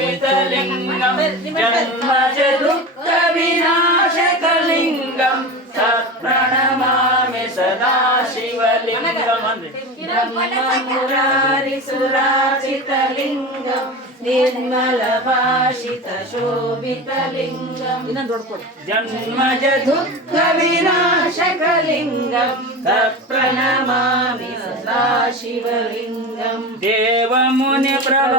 कवितलिङ्गं जन्मजदुःख विनाशकलिङ्गं सप्रणमामि सदा शिवलिङ्गमुरारिसुराचितलिङ्गं निर्मलभाषितशोभितलिङ्गं जन्मज दुःखविनाशकलिङ्गं प्रणमामि सदा शिवलिङ्गं देवमुनिप्रभ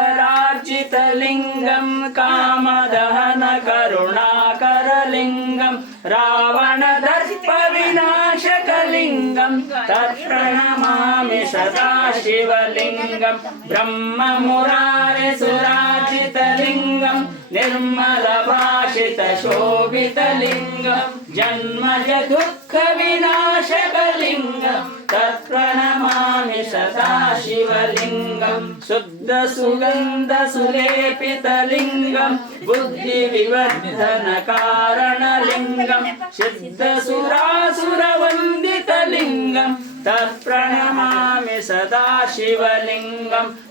शिवलिङ्गम् देवमुनिप्रवरार्चितलिङ्गं कामदहनकरुणाकरलिङ्गं रावणदर्पविनाशकलिङ्गं तत्प्रणमामि सदा शिवलिङ्गं ब्रह्ममुरारिसुराचितलिङ्गं निर्मलभाषितशोभितलिङ्गं जन्मज दुःखविनाशकलिङ्गं तत्प्रणमामि सदाशिवलिङ्गम्। शुद्धसुगन्धसुलेपितलिङ्गम्। बुद्धिविवर्धनकारणलिङ्गम्। सिद्धसुरासुरवन्दितलिङ्गम्। तत्प्रणमामि सदा शिवलिङ्गम्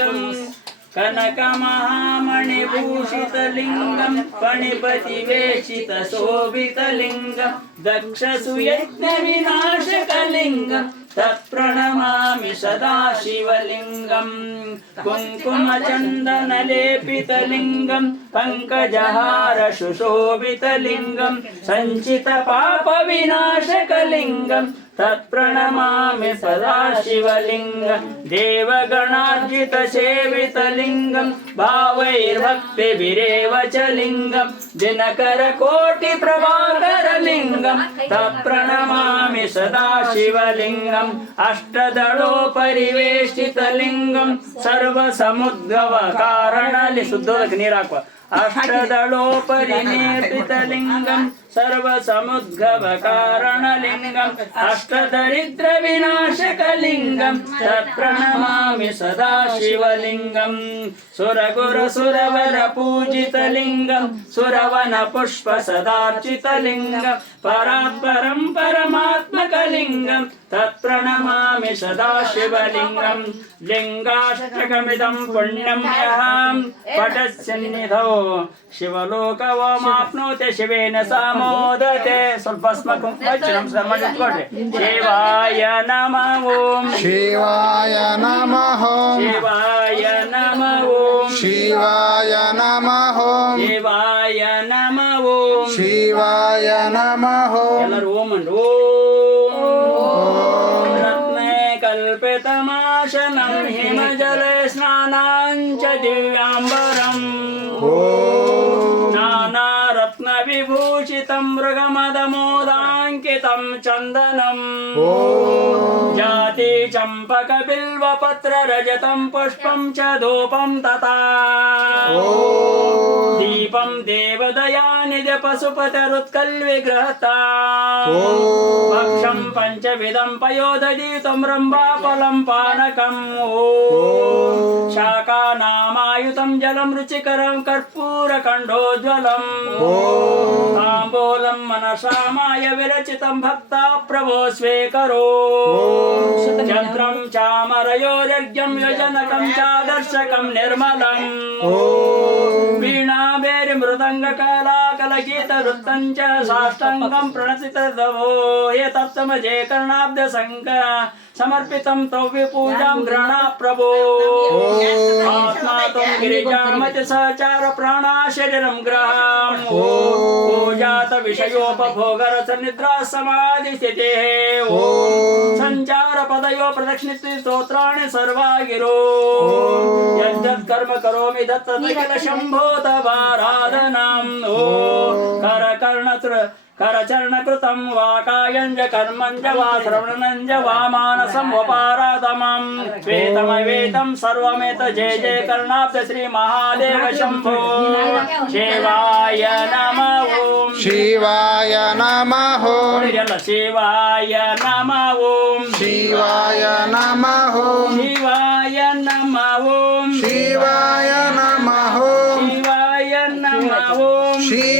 लिङ्गं कनकमहामणिभूषितलिङ्गं दक्ष दक्षसुयज्ञविनाशकलिङ्गं तत्प्रणमामि सप्रणमामि सदाशिवलिङ्गम् कुङ्कुमचन्दनलेपितलिङ्गम् पङ्कजहारशुशोभितलिङ्गम् सञ्चित पापविनाशकलिङ्गम् तत्प्रणमामि सदा शिवलिङ्गम् देवगणार्जितसेवितलिङ्गम् भावैर्भक्तिभिरेव च लिङ्गम् दिनकरकोटिप्रभाकरलिङ्गम् तत्प्रणमामि सदा शिवलिङ्गम् अष्टदळोपरिवेष्टितलिङ्गम् सर्वसमुद्भवकारणलि शुद्धोदक ನೀರು ಹಾಕುವ अष्टदलोपरिमेपितलिङ्गम् सर्वसमुद्गवकारणलिङ्गम् अष्टदरिद्रविनाशकलिङ्गम् प्रणमामि सदा शिवलिङ्गम् सुरवन पुष्प सदार्चितलिङ्गम् परात्परम् परमात्म परात्परं परमात्मकलिङ्गम् तत्प्रणमामि सदा शिवलिङ्गम् लिङ्गाष्टकमिदं पुण्यं यहां पठस्यन्निधौ ಶಿವಲೋಕವಮಾಪ್ನೋತೆ ಶಿವೇನ ಸಮೋದತೆ ಸ್ವಲ್ಪ ಸ್ಮಕಂ ನಮಸ್ಕಾರ ಶಿವಾಯ ನಮಃ ಓಂ ಶಿವಾಯ ನಮಃ ಶಿವಾಯ ನಮಃ ಓಂ ಶಿವಾಯ ನಮಃ ಶಿವಾಯ ನಮಃ ಓಂ ಶಿವಾಯ ನಮಃ ಎಲ್ಲರೂ ಓಂ ಅಂಡ್ ಓಂ नानारत्नविभूषितं मृगमदमोदाङ्कितं चन्दनम् जाति चम्पकबिल्वपत्ररजतं पुष्पं च धूपं तथा। दीपं देवदयानिज पशुपतिरुत्कल्विग्रहता भक्षं पञ्चविधं पयोदधीतं रम्भाफलं पानकम्। శాఖానామాయుతం జలం రుచికరం కర్పూరఖండోజ్వలం తాంబూలం మనసామాయ విరచితం భక్త ప్రభో స్వేకరో చంద్రం చామరయోరర్ఘ్యం యోజనకం చాదర్శకం నిర్మలం వీణావేరి మృదంగకాలా कलगीतवृत्तम् च साष्टाङ्गम् प्रणतितदवो। एतत्तमजे कर्णाब्धसङ्ग समर्पितं तव्य पूजां गृणा प्रभो। आत्मा गिरिजामति सहचार प्राणा शरीरं ग्रहाम्। पूजात विषयोपभोगरस निद्रा समाधिस्थितेः ॐ सञ्चारपदयो प्रदक्षिणति स्तोत्राणि सर्वा गिरो यद्यत् कर्म करोमि दत्त शम्भो కరకర్ణతృ కరచరణకృతం వా కాయంజ కర్మంజ వా శ్రవణనంజ వా మానసం వపారాధమం. వేతమవేతం సర్వమేత జయ జయ కర్ణాబ్ద శ్రీ మహాదేవ శంభో. శివాయ నమ ఓం. శివాయ నమ ఓం. శివాయ నమ ఓం. శివాయ నమ ఓం. శివాయ నమ ఓం. శివాయ నమ ఓం. శివాయ నమ ఓం. శివ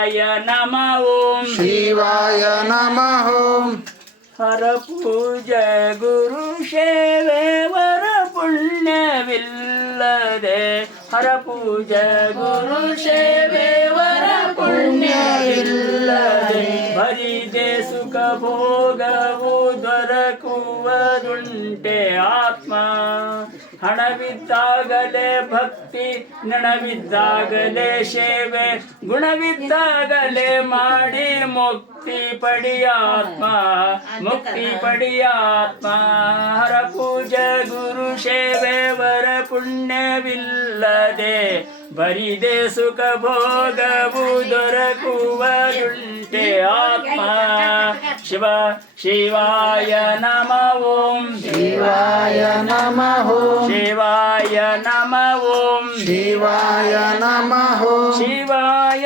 ಶಿವಾಯ ನಮಃ. ಓಂ ಶಿವಾಯ ನಮಃ. ಓಂ ಹರ ಪೂಜ ಗುರು ಸೇವೆ ವರ ಪುಣ್ಯವಿಲ್ಲದೆ. ಹರ ಪೂಜ ಗುರು ಸೇವೆ ವರ ಪುಣ್ಯವಿಲ್ಲದೆ. ಹರಿದೆ ಸುಖ ಭೋಗವು ದೊರಕುವುದುಂಟೆ ಆತ್ಮ. ಹಣವಿದ್ದಾಗಲೇ ಭಕ್ತಿ, ನಣವಿದ್ದಾಗಲೇ ಸೇವೆ, ಗುಣವಿದ್ದಾಗಲೇ ಮಾಡಿ ಮುಕ್ತಿ ಪಡಿಯಾತ್ಮ ಮುಕ್ತಿ ಪಡಿಯಾತ್ಮ. ಹರ ಪೂಜ, ಗುರು ಸೇವೆ, ವರ ಪುಣ್ಯವಿಲ್ಲದೆ ಬರಿದೆ ಸುಖ ಭೋಗವು ದೊರಕುವ ಆತ್ಮ. శివ శివాయ నమ ఓం. శివాయ నమ ఓం. శివాయ నమ ఓం. శివాయ నమ శివాయ